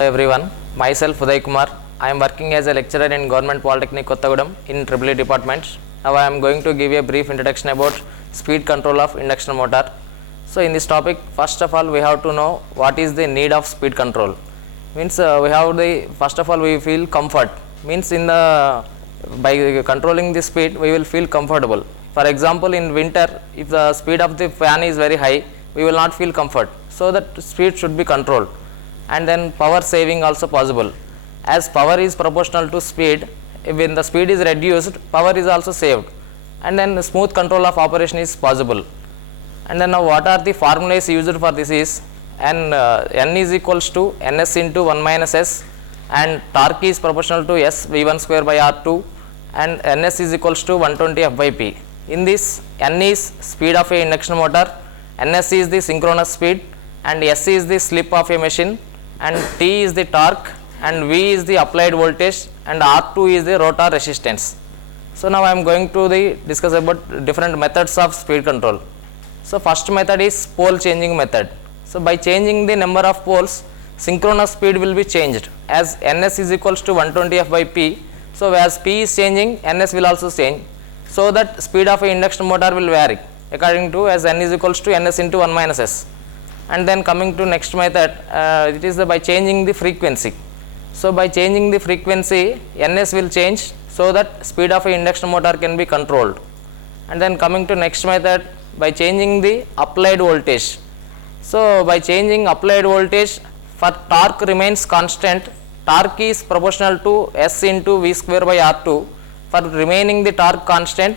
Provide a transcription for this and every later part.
Everyone, myself Uday Kumar. I am working as a lecturer in Government Polytechnic Kottagudem in EEE department. Now I am going to give a brief introduction about speed control of induction motor. So in this topic, first of all we have to know what is the need of speed control. Means we have the, first of all we feel comfort, means in the, by controlling the speed we will feel comfortable. For example, in winter if the speed of the fan is very high, we will not feel comfort, so that speed should be controlled. And then power saving also possible, as power is proportional to speed. When the speed is reduced, power is also saved, and then smooth control of operation is possible. And then now what are the formulas used for this is, n is equals to ns into 1 minus s, and torque is proportional to s v1 square by r2, and ns is equals to 120 f by p. In this, n is speed of a induction motor, ns is the synchronous speed, and s is the slip of a machine, and T is the torque, and V is the applied voltage, and R2 is the rotor resistance. So now I am going to discuss about different methods of speed control. So first method is pole changing method. So by changing the number of poles, synchronous speed will be changed, as ns is equals to 120 f by p. So as p is changing, ns will also change, so that speed of a induction motor will vary according to, as n is equals to ns into 1 minus s. And then coming to next method, it is by changing the frequency. So by changing the frequency, ns will change, so that speed of a induction motor can be controlled. And then coming to next method, by changing the applied voltage. So by changing applied voltage, for torque remains constant, torque is proportional to s into v square by r2. For remaining the torque constant,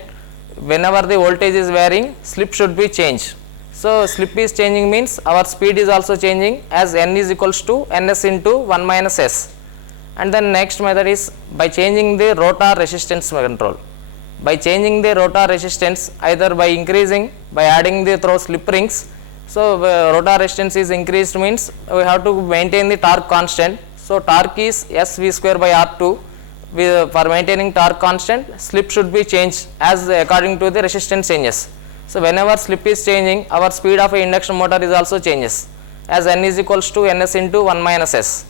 whenever the voltage is varying, slip should be changed. So slip is changing means our speed is also changing, as n is equals to ns into 1 minus s. And then next method is by changing the rotor resistance control. By changing the rotor resistance, either by increasing, by adding the through slip rings. So rotor resistance is increased means we have to maintain the torque constant. So torque is s v square by r2. For maintaining torque constant, slip should be changed as according to the resistance changes. So whenever slip is changing, our speed of a induction motor is also changes, as n is equals to ns into 1 minus s.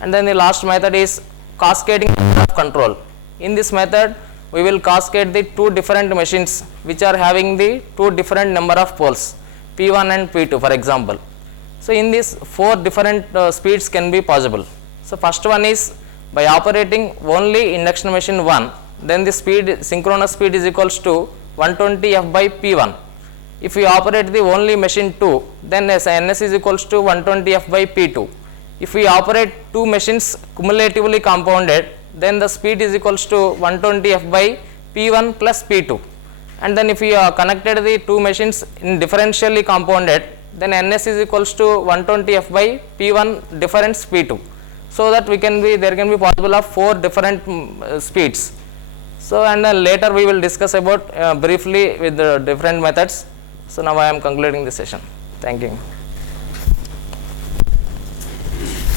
And then the last method is cascading of control. In this method, we will cascade the two different machines which are having the two different number of poles, P1 and P2 for example. So in this, four different speeds can be possible. So first one is by operating only induction machine 1, then the speed, synchronous speed is equals to 120 f by p1. If we operate the only machine 2, then ns is equals to 120 f by p2. If we operate two machines cumulatively compounded, then the speed is equals to 120 f by p1 plus p2. And then if we connected the two machines in differentially compounded, then ns is equals to 120 f by p1 difference p2. So that we can be, there can be possible of four different speeds. So and then later we will discuss about briefly with the different methods. So now I am concluding this session. Thank you.